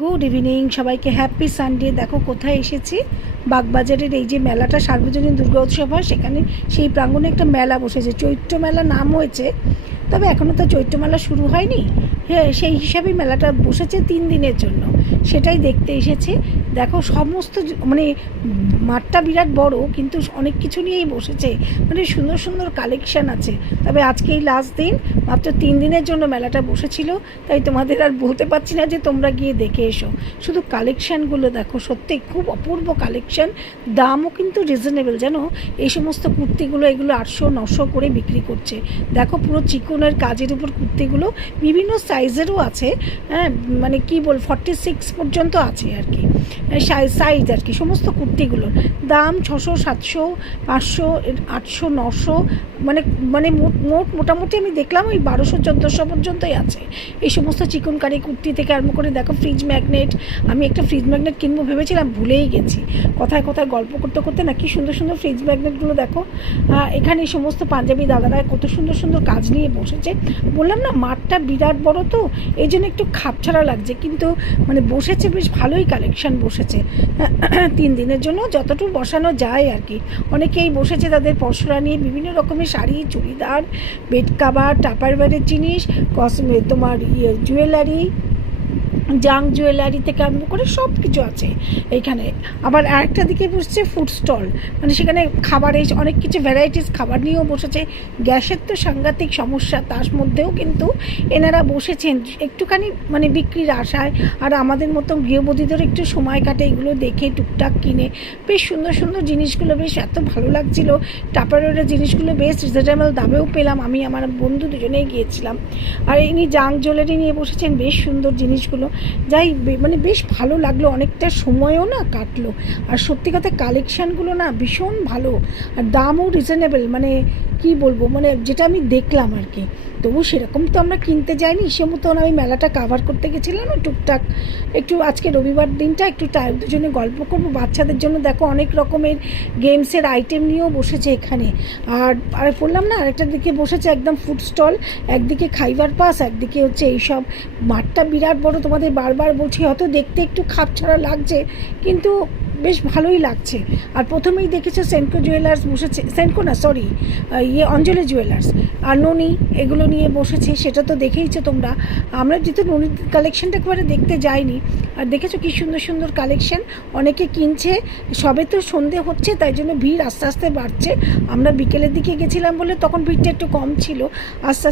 Good evening সবাইকে, happy Sunday. দেখো কোথায় এসেছি, বাগবাজারের এই যে মেলাটা সার্বজনীন দুর্গা উৎসব হয়, সেখানে সেই প্রাঙ্গণে একটা মেলা বসেছে, চৈত্র মেলা নাম হয়েছে, তবে এখনও তো চৈত্র মেলা শুরু হয়নি। হ্যাঁ, সেই হিসাবেই মেলাটা বসেছে 3 দিনের জন্য, সেটাই দেখতে এসেছি। দেখো সমস্ত মানে মাঠটা বিরাট বড়, কিন্তু অনেক কিছু নিয়েই বসেছে, মানে সুন্দর সুন্দর কালেকশান আছে। তবে আজকেই লাস্ট দিন, মাত্র 3 দিনের জন্য মেলাটা বসেছিল, তাই তোমাদের আর বলতে পারছি না যে তোমরা গিয়ে দেখে এসো। শুধু কালেকশানগুলো দেখো, সত্যি খুব অপূর্ব কালেকশান, দামও কিন্তু রিজনেবল। জানো, এই সমস্ত কুর্তিগুলো এগুলো 800-900 করে বিক্রি করছে। দেখো পুরো চিকনের কাজের উপর কুর্তিগুলো, বিভিন্ন সাইজেরও আছে। হ্যাঁ, মানে কী 46 পর্যন্ত আছে আর কি সাইজ আর কি। সমস্ত কুর্তিগুলোর দাম 600, 700, 500, 800, 900, মানে মানে মোটামুটি আমি দেখলাম ওই 1200-1400 পর্যন্তই আছে এই সমস্ত চিকনকারি কুর্তি থেকে আরম্ভ করে। দেখো ফ্রিজ ম্যাগনেট, আমি একটা ফ্রিজ ম্যাগনেট কিনবো ভেবেছিলাম, ভুলেই গেছি। কথায় কথায় গল্প করতে করতে না, কি সুন্দর সুন্দর ফ্রিজ ম্যাগনেটগুলো দেখো। এখানে এই সমস্ত পাঞ্জাবি দাদারা কত সুন্দর সুন্দর কাজ নিয়ে বসেছে। বললাম না, মাঠটা বিরাট বড়, তো এই জন্য একটু খাপছাড়া লাগছে, কিন্তু মানে বসেছে বেশ ভালোই কালেকশান বসেছে 3 দিনের জন্য, যতটুকু বসানো যায় আর কি। অনেকেই বসেছে তাদের পসরা নিয়ে, বিভিন্ন রকমের শাড়ি, চুড়িদার, বেড কাভার, টাপারওয়্যারের জিনিস, তোমার জুয়েলারি, জাং জুয়েলারি থেকে আরম্ভ করে সব কিছু আছে এইখানে। আবার আরেকটা দিকে বসছে ফুড স্টল, মানে সেখানে খাবারের অনেক কিছু ভ্যারাইটিস খাবার নিয়েও বসেছে। গ্যাসের তো সাংঘাতিক সমস্যা, তার মধ্যেও কিন্তু এনারা বসেছেন একটুখানি মানে বিক্রির আশায়। আর আমাদের মতো গৃহবধূদের একটু সময় কাটে এগুলো দেখে, টুকটাক কিনে। বেশ সুন্দর সুন্দর জিনিসগুলো, বেশ এত ভালো লাগছিল। টাপারওয়্যারের জিনিসগুলো বেশ রিজনেবল দামেও পেলাম, আমি আমার বন্ধু দুজনেই গিয়েছিলাম। আর ইনি জাং জুয়েলারি নিয়ে বসেছেন, বেশ সুন্দর জিনিসগুলো। যাই মানে বেশ ভালো লাগলো, অনেকটা সময়ও না কাটলো। আর সত্যি কথা কালেকশানগুলো না ভীষণ ভালো, আর দামও রিজনেবল, মানে কি বলবো, মানে যেটা আমি দেখলাম আর কি। তবু সেরকম তো আমরা কিনতে যাইনি, সে মতন আমি মেলাটা কাভার করতে গেছিলাম টুকটাক একটু। আজকে রবিবার দিনটা একটু দুজনে গল্প করবো। বাচ্চাদের জন্য দেখো অনেক রকমের গেমসের আইটেম নিয়েও বসেছে এখানে। আর বললাম না, আরেকটা দিকে বসেছে একদম ফুড স্টল, একদিকে খাইবার পাস, একদিকে হচ্ছে এইসব। মাঠটা বিরাট বড়, তোমাদের বারবার বলছি, হয়তো দেখতে একটু খাপছাড়া লাগছে, কিন্তু বেশ ভালোই লাগছে। আর প্রথমেই দেখেছো সেনকো জুয়েলার্স বসেছে, সেনকো না সরি, অঞ্জলি জুয়েলার্স আর ননি, এগুলো নিয়ে বসেছে, সেটা তো দেখেইছো তোমরা। আমরা যেহেতু ননির কালেকশানটা একবারে দেখতে যাইনি। আর দেখেছো কি সুন্দর সুন্দর কালেকশান, অনেকে কিনছে। সবে তো সন্ধে হচ্ছে, তাই জন্য ভিড় আস্তে আস্তে বাড়ছে। আমরা বিকেলের দিকে গেছিলাম বলে তখন ভিড়টা একটু কম ছিল, আস্তে